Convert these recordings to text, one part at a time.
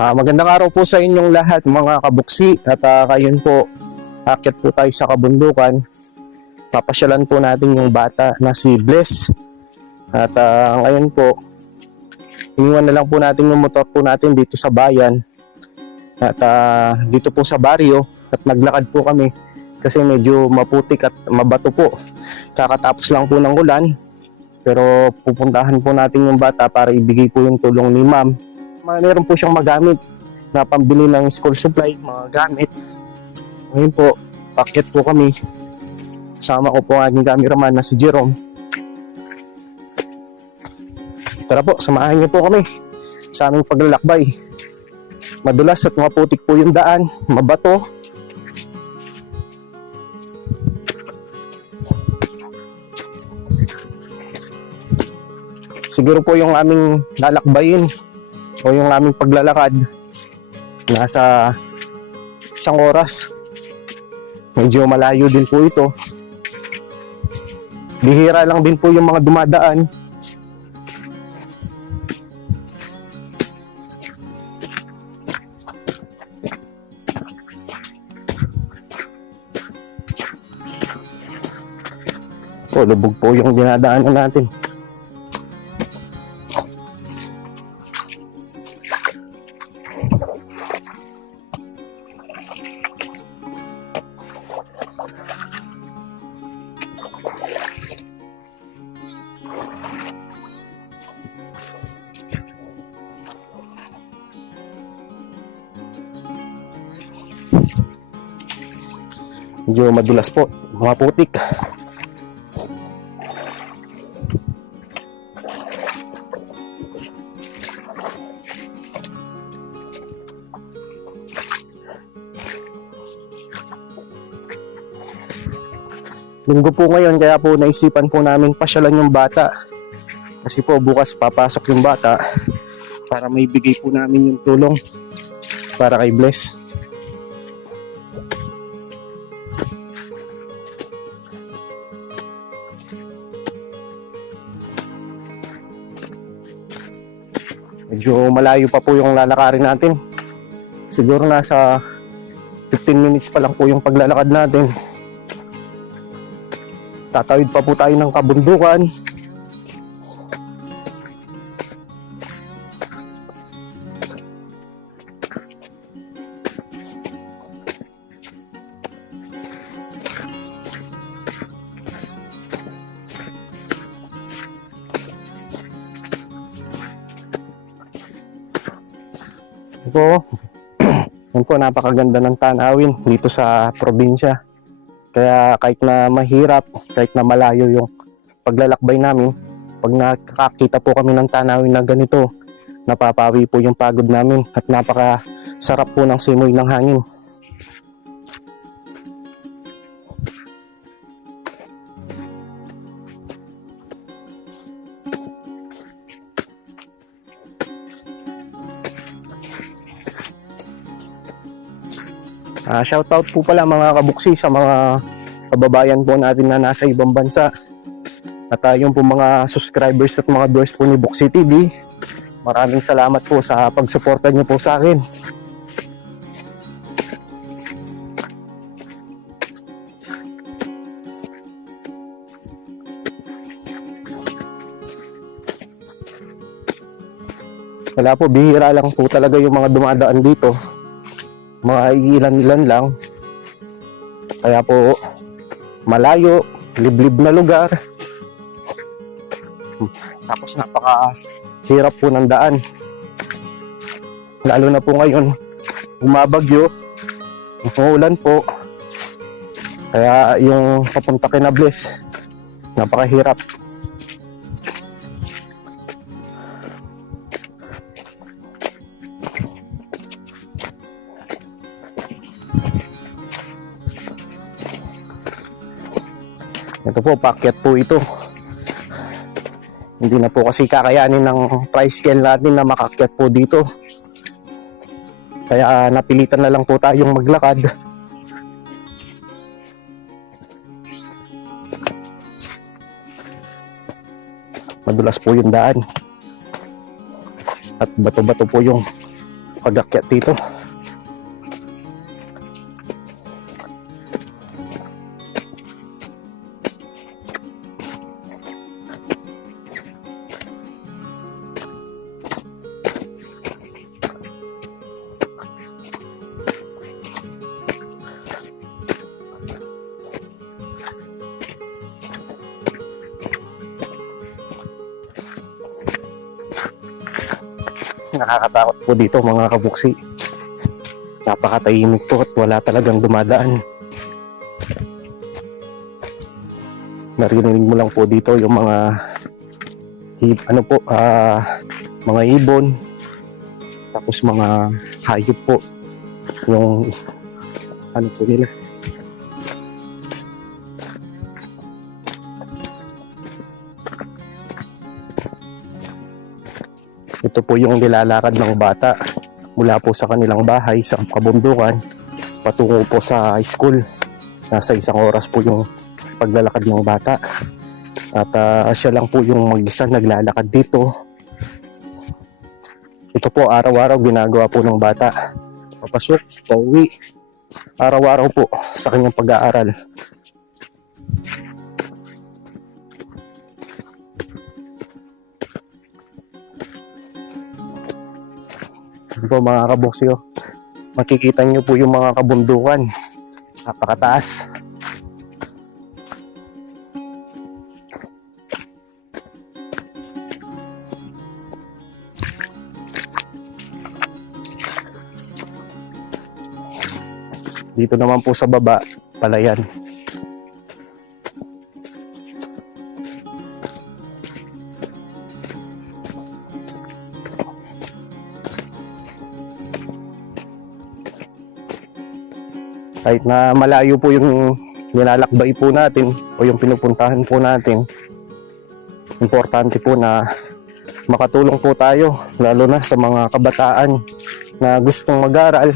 Magandang araw po sa inyong lahat mga kabuksi at ngayon po aakyat po tayo sa kabundukan. Papasyalan po natin yung bata na si Bless at ngayon po iniwan na lang po natin yung motor po natin dito sa bayan at dito po sa baryo at naglakad po kami kasi medyo maputik at mabato po. Kakatapos lang po ng ulan pero pupuntahan po natin yung bata para ibigay po yung tulong ni ma'am. Meron po siyang magamit na pambili ng school supply, mga gamit. Ngayon po, paket po kami. Kasama ko po ang aking cameraman na si Jerome. Tara po, samahan niyo po kami sa aming paglalakbay. Madulas at maputik po yung daan, mabato. Siguro po yung aming lalakbayin o yung aming paglalakad nasa 1 oras. Medyo malayo din po ito. Bihira lang din po yung mga dumadaan. Lubog po yung dinadaanan natin. Medyo madulas po, mga putik. Linggo po ngayon kaya po naisipan po namin pasyalan yung bata. Kasi po bukas papasok yung bata para may bigay po namin yung tulong para kay Bless. Medyo malayo pa po yung lalakarin natin. Siguro nasa 15 minutes pa lang po yung paglalakad natin. Tatawid pa po tayo ng kabundukan. Yan po, napakaganda ng tanawin dito sa probinsya. Kaya kahit na mahirap, kahit na malayo yung paglalakbay namin, pag nakakita po kami ng tanawin na ganito, napapawi po yung pagod namin at napakasarap po ng simoy ng hangin. Shoutout po pala mga kabuksi sa mga kababayan po natin na nasa ibang bansa. At yung po mga subscribers at mga viewers po ni Buksi TV. Maraming salamat po sa pagsuporta niyo po sa akin. Wala po, bihira lang po talaga yung mga dumadaan dito. Mga ilan-ilan lang. Kaya po malayo, liblib na lugar. Tapos napakahirap po ng daan. Lalo na po ngayon, bumabagyo, umuulan po. Kaya yung papunta kina Bless, napakahirap. Ito po, paakyat po ito. Hindi na po kasi kakayanin ng tricycle natin na makakyat po dito. Kaya napilitan na lang po tayong maglakad. Madulas po yung daan. At bato-bato po yung pag-akyat dito. Nakakatakot po dito mga kabuksi. Napakatahimik po at wala talagang dumadaan. Narinig mo lang po dito yung mga mga ibon, tapos mga hayop po yung po nila. Ito po yung nilalakad ng bata mula po sa kanilang bahay sa kabundukan patungo po sa high school. Nasa 1 oras po yung paglalakad ng bata. At siya lang po yung mag-isa naglalakad dito. Ito po araw-araw ginagawa po ng bata. Papasok, pauwi. Araw-araw po sa kanyang pag-aaral. Ito po mga kabuksyo, makikita nyo po yung mga kabundukan, napakataas. Dito naman po sa baba, palayan. Kahit na malayo po yung nilalakbay po natin o yung pinupuntahan po natin, importante po na makatulong po tayo, lalo na sa mga kabataan na gustong mag-aral,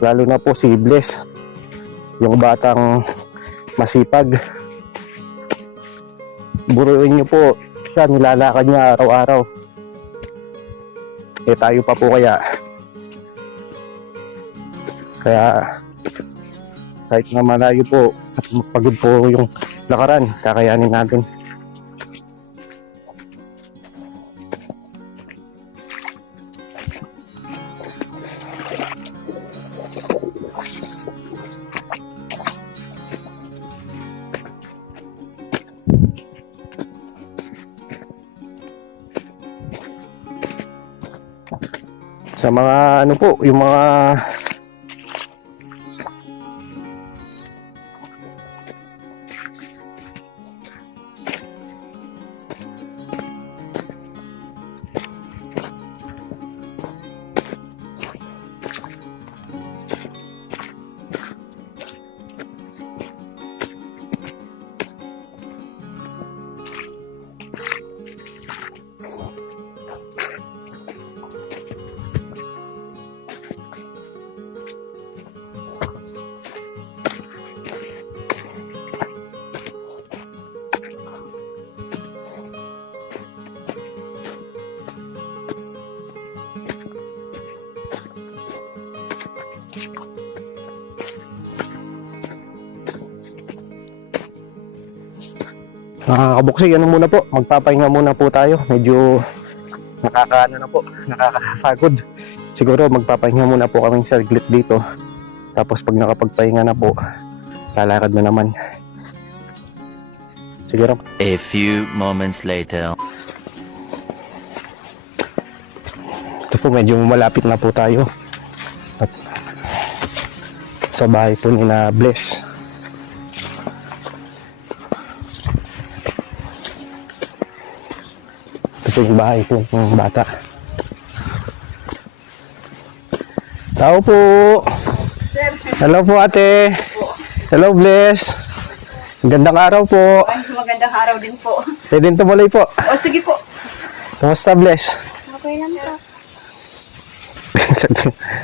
lalo na po si Bless, yung batang masipag. Buruin niyo po siya, nilalakad niya araw-araw. Tayo pa po kaya kahit na malayo po at pagod po yung lakaran, kakayanin natin. Sa mga yung mga kabuksi, ano muna po, magpapahinga muna po tayo. Medyo nakakapagod. Siguro magpapahinga muna po kaming saglit dito. Tapos pag nakapagpahinga na po, lalakad na naman. Siguro. A few moments later. Ito po, medyo malapit na po tayo. At sa bahay po ni na Bless. Ito yung bahay po ng bata. Tao po. Hello po ate. Hello Bless. Gandang araw po. Magandang araw din po. Pwede tumuloy po. O sige po. Kumusta Bless? Okay lang po.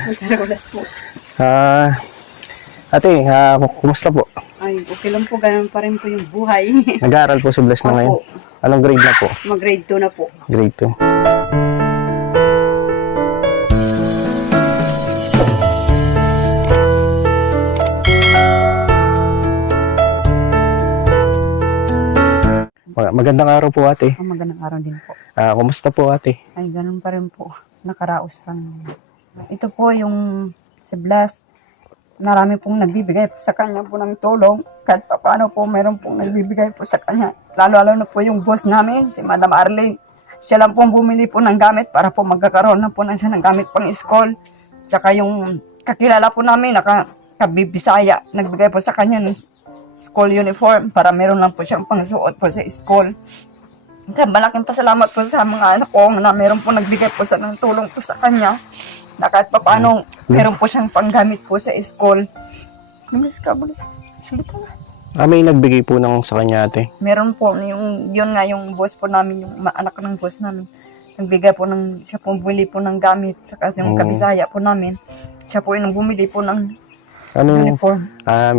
Magkaragulas po. Ate, kumusta po? Ay, okay lang po. Ganun pa rin po yung buhay. Nag-aaral po si Bless na ngayon? Opo. Anong grade na po? Mag-grade 2 na po. Grade 2. Magandang araw po ate. Magandang araw din po. Kumusta po ate? Ay, ganun pa rin po. Nakaraos pa naman. Ito po yung si Blas. Marami pong nagbibigay po sa kanya po ng tulong. Kahit pa paano po, mayroon pong nagbibigay po sa kanya. Lalo-lalo na po yung boss namin, si Madam Arlene. Siya lang pong bumili po ng gamit para po magkakaroon na po na siya ng gamit pang school. Tsaka yung kakilala po namin, kabibisaya, nagbigay po sa kanya ng school uniform para meron lang po siyang pangsuot po sa school. Kaya malaking pasalamat po sa mga anak ko na meron po nagbigay po sa ng tulong po sa kanya na kahit pa paano meron po siyang panggamit po sa school. Bilis ka. Sige po. May nagbigay po ng sa kanya ate. Meron po, yun nga yung boss po namin, yung anak ng boss namin. Nagbigay po siya po bumili po ng gamit, saka yung kabisaya po namin. Siya po yung bumili po ng uniform.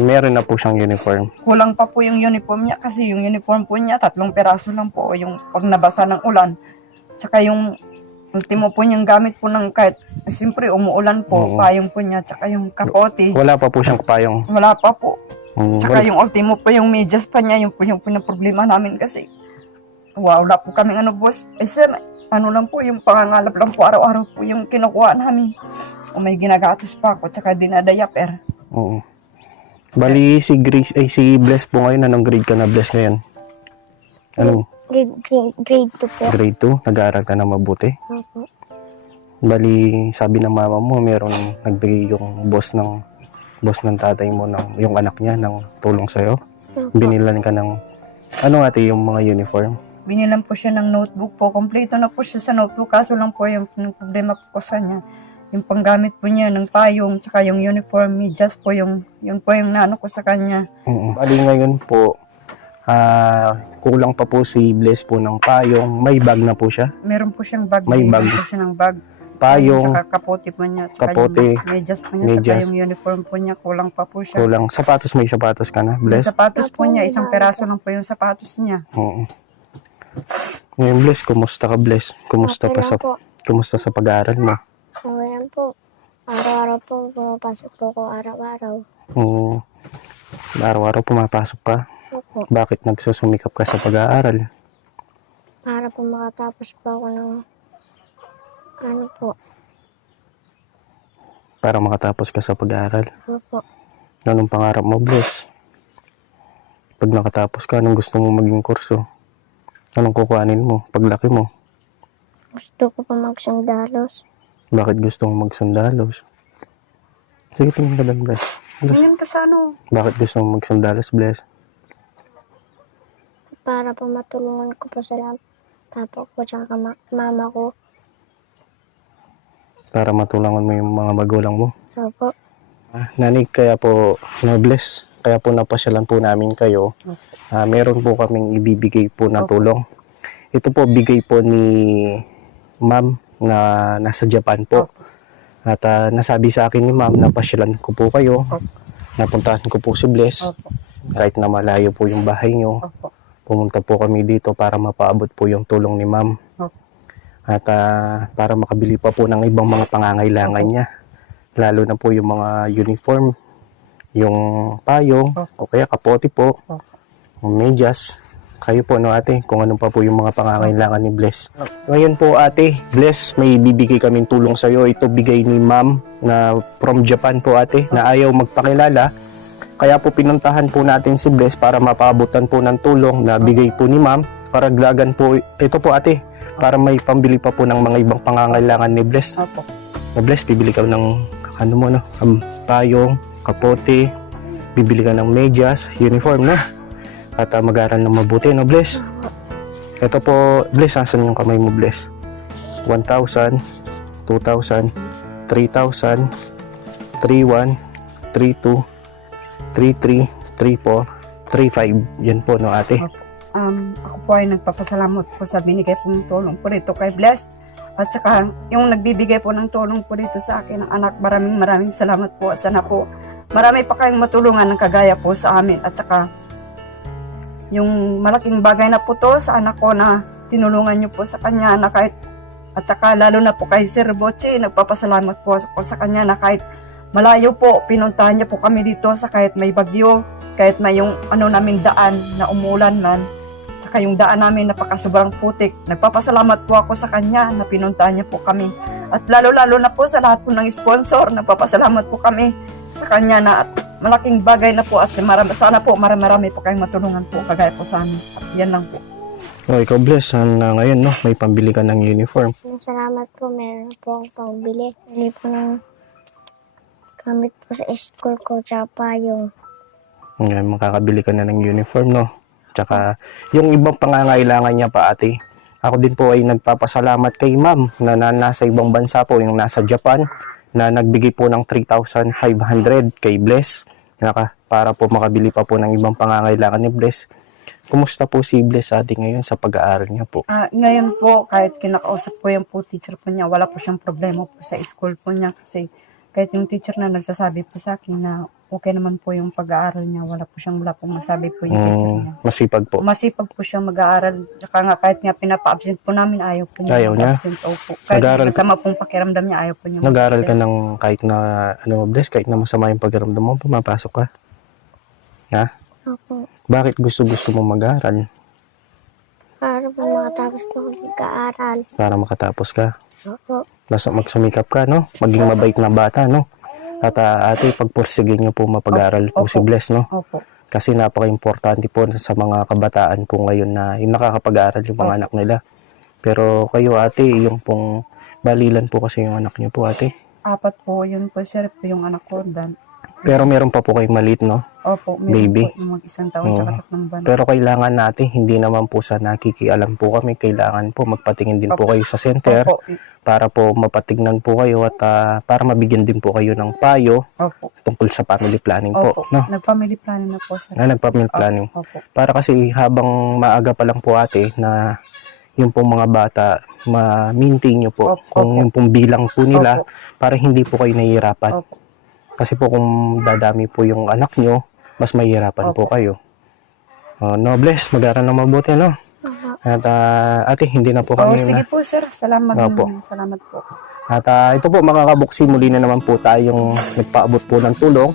Meron na po siyang uniform. Kulang pa po yung uniform niya kasi yung uniform po niya, 3 peraso lang po yung pag nabasa ng ulan. Tsaka yung ultimo po niyang gamit po ng kahit, siyempre umuulan po, payong po niya, tsaka yung kapote. Wala pa po siyang payong. Wala pa po. Tsaka Wala. yung ultimo po yung medyas pa niya, yung po yung pinaproblema namin kasi wala po kaming boss. Sir, lang po, yung pangangalap lang po araw-araw po yung kinukuha namin. O may ginagatas pa ako, tsaka dinadayaper. Oo. Bali si Grace, si Bless po ngayon. Anong grade ka na Bless ngayon? Anong? Grade 2 po. Grade 2? Nag-aaral ka na mabuti? Opo. Bali, sabi ng mama mo, meron nagbigay yung boss ng tatay mo, yung anak niya, ng tulong sa'yo. Opo. Binilan ka ng, ano ate, yung mga uniform? Binilan po siya ng notebook po. Kompleto na po siya sa notebook. Kaso lang po yung problema po sa niya. Yung panggamit po niya ng payong, tsaka yung uniform, medyas po yun po yung naano ko sa kanya. Bali ngayon po, kulang pa po si Bless po ng payong. May bag na po siya. Meron po siyang bag. May bag. Po siya ng bag. Payong, Tsaka kapote po niya. Tsaka kapote, yung medyas po niya. medyas. Tsaka yung uniform po niya. Kulang pa po siya. kulang. Sapatos, may sapatos ka na, Yung Bless? sapatos po niya, 1 peraso lang po yung sapatos niya. Oo. Ngayon, Bless, kumusta ka, Bless? Kumusta Okay pa lang po. kumusta sa pag-aaral mo? Okay lang po. Araw-araw po, pumapasok po ako araw-araw. Oo. Araw-araw pumapasok ka. Opo. Bakit nagsusumikap ka sa pag-aaral? Para po makatapos po ako ng Para makatapos ka sa pag-aaral. Opo. Anong pangarap mo, Bless? Pag nakatapos ka, anong gusto mo maging kurso? Anong kukuhanin mo paglaki mo? Gusto ko po magsundalos. Bakit gusto mo magsundalos? Sige, tingin ka lang, Bless. Bless. Ganyan ka sa Bakit gusto mo magsundalos, Bless? Para po matulungan ko po sa papa ko tsaka mama ko. Para matulungan mo yung mga magulang mo. Opo. Nanig, kaya po na-bless. Kaya po napasyalan po namin kayo. Meron po kaming ibibigay po na tulong. Ito po, bigay po ni ma'am na nasa Japan po. At nasabi sa akin ni ma'am na pasyalan ko po kayo. Napuntahan ko po si Bless. Kahit na malayo po yung bahay nyo. Pumunta po kami dito para mapaabot po yung tulong ni ma'am. At para makabili pa po ng ibang mga pangangailangan niya. Lalo na po yung mga uniform, yung payong, o kaya kapote po, medyas. Kayo po, no ate, kung ano pa po yung mga pangangailangan ni Bless. Ngayon po ate, Bless, may bibigay kaming tulong sa'yo. Ito bigay ni ma'am na from Japan po ate, na ayaw magpakilala. Kaya po pinuntahan po natin si Bless para mapaabutan po ng tulong na bigay po ni ma'am. Para glagan po, ito po ate, para may pambili pa po ng mga ibang pangangailangan ni Bless. Na Bless, bibili ka ng payong, kapote, bibili ka ng medyas, uniform na. At mag-aaral ng mabuti, no Bless? Ito po, Bless, asan yung kamay mo, Bless? 1,000, 2,000, 3,000, 3,1, 3,2, 3,3, 3,4, 3,5. Yan po, no ate? Ako po ay nagpapasalamat po sa binigay pong tulong po dito kay Bless. At saka yung nagbibigay po ng tulong po dito sa akin ng anak, maraming salamat po. At sana po marami pa kayong matulungan ng kagaya po sa amin. At saka yung malaking bagay na po to sa anak ko na tinulungan niyo po sa kanya na kahit, at saka lalo na po kay Sir Boche, nagpapasalamat po ako sa kanya na kahit malayo po, pinuntahan niya po kami dito sa kahit may bagyo, kahit may yung naming daan na umulan man. saka yung daan namin napakasobrang putik. Nagpapasalamat po ako sa kanya na pinuntahan niya po kami. At lalo-lalo na po sa lahat po ng sponsor, nagpapasalamat po kami sa kanya na at malaking bagay na po at sana po marami po kayong matulungan po kagaya po sa amin. At yan lang po. Oh, ikaw bless na ngayon, no? May pambili ka ng uniform. Salamat po, meron po akong pangbili. Hindi po ng gamit po sa school ko, tsaka payong. Ngayon, makakabili ka na ng uniform, no? Tsaka, yung ibang pangangailangan niya pa, ate. Ako din po ay nagpapasalamat kay ma'am na nasa ibang bansa po, yung nasa Japan, na nagbigay po ng 3,500 kay Bless. Para po makabili pa po ng ibang pangangailangan ni Bless. Kumusta po si Bless ate ngayon sa pag-aaral niya po? Ngayon po, kahit kinakausap po yung po teacher po niya, wala po siyang problema po sa school po niya kasi kahit yung teacher na nagsasabi po sa akin na okay naman po yung pag-aaral niya, wala pong masabi po yung teacher niya. Masipag po. Masipag po siyang mag-aaral. Tsaka nga kahit nga pinapa-absent po namin, ayaw po niya. Ayaw niya? Absent, opo. Kahit Nag-aaral masama pong pakiramdam niya, ayaw po niya. Nag-aaral ka mag-absent. ng kahit na, Bless, kahit na masama yung pagkaramdam mo, pumapasok ka? Ha? Opo. Bakit gusto mo mag-aaral? Para po makatapos po ako mag-aaral. Para makatapos ka? Opo. Magsumikap ka, no? Maging mabait na bata, no? At ate, pagpursigin niyo po mapag-aaral po Opo. si Bless, no? Opo. Kasi napaka-importante po sa mga kabataan po ngayon na yung nakakapag-aaral yung mga Opo. anak nila. Pero kayo ate, yung pong balilan po kasi yung anak niyo po ate. 4 po, yun po sir, po yung anak ko. Pero meron pa po kayo maliit, no? Opo, Baby. po yung mag-1 taon tsaka 3 buwan. Pero kailangan natin, hindi naman po sa nakikialam po kami, kailangan po magpatingin din po Opo. kayo sa center Opo. para po mapatignan po kayo at para mabigyan din po kayo ng payo Opo. tungkol sa family planning Opo. po, no? Nag-family planning na po sir. Nag-family planning. Opo. Para kasi habang maaga pa lang po ate na yung pong mga bata ma-maintain nyo po Opo. kung yung pong bilang po nila Opo. para hindi po kayo nahihirapan. Opo. Kasi po kung dadami po yung anak nyo, mas mahihirapan po Opo. kayo. No, Bless, mag-aaral na mabuti, no? Opo. At ate, hindi na po kami Sige po sir, salamat Opo. naman. Salamat po. At ito po mga kabuksi, muli na naman po tayong nagpaabot po ng tulong.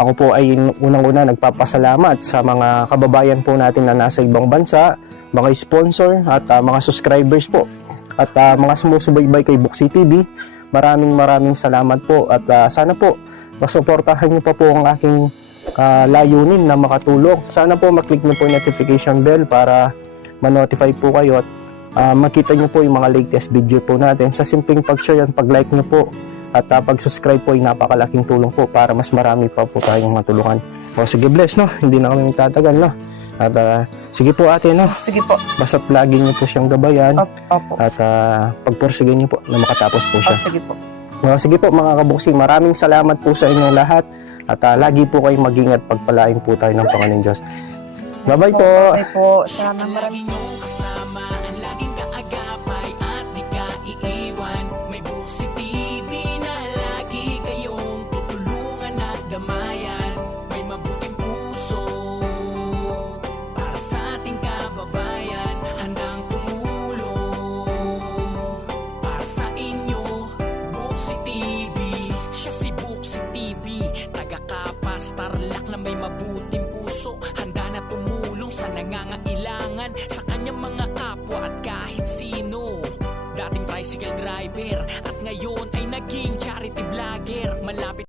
Ako po ay unang-una nagpapasalamat sa mga kababayan po natin na nasa ibang bansa, mga sponsor at mga subscribers po. At mga sumusubaybay kay Buksi TV, maraming salamat po. At sana po, masuportahan niyo pa po ang aking layunin na makatulong. Sana po maklik niyo po yung notification bell para ma-notify po kayo at makita niyo po yung mga latest video po natin. Sa simpleng pag-share at pag-like niyo po at pag-subscribe po ay napakalaking tulong po para mas marami pa po tayong matulungan. O sige Bless, no? Hindi na kami magtatagal, no? At sige po ate, no? Sige po. Basta't lagi niyo po siyang gabayan Opo. at pagpursigin niyo po na makatapos po siya. Sige po. Sige po mga kabuksi, maraming salamat po sa inyong lahat at lagi po kayong mag-ingat, pagpalain po tayo ng Panginoon Diyos. Bye-bye po! Bye po. Salamat maraming. Kasama ang laging kaagapay at di ka iiwan. May Buksi TV na lagi kayong tutulungan at damayan. May mabuting puso para sa ating kababayan. Handang tumulong para sa inyo. Buksi TV, siya si Buksi TV, taga-Kapas, Tarlac na may mabuting puso. Handa na tumulong sa nangangailangan sa kanyang mga kapwa at kahit sino. Dating tricycle driver at ngayon ay naging charity vlogger. Malapit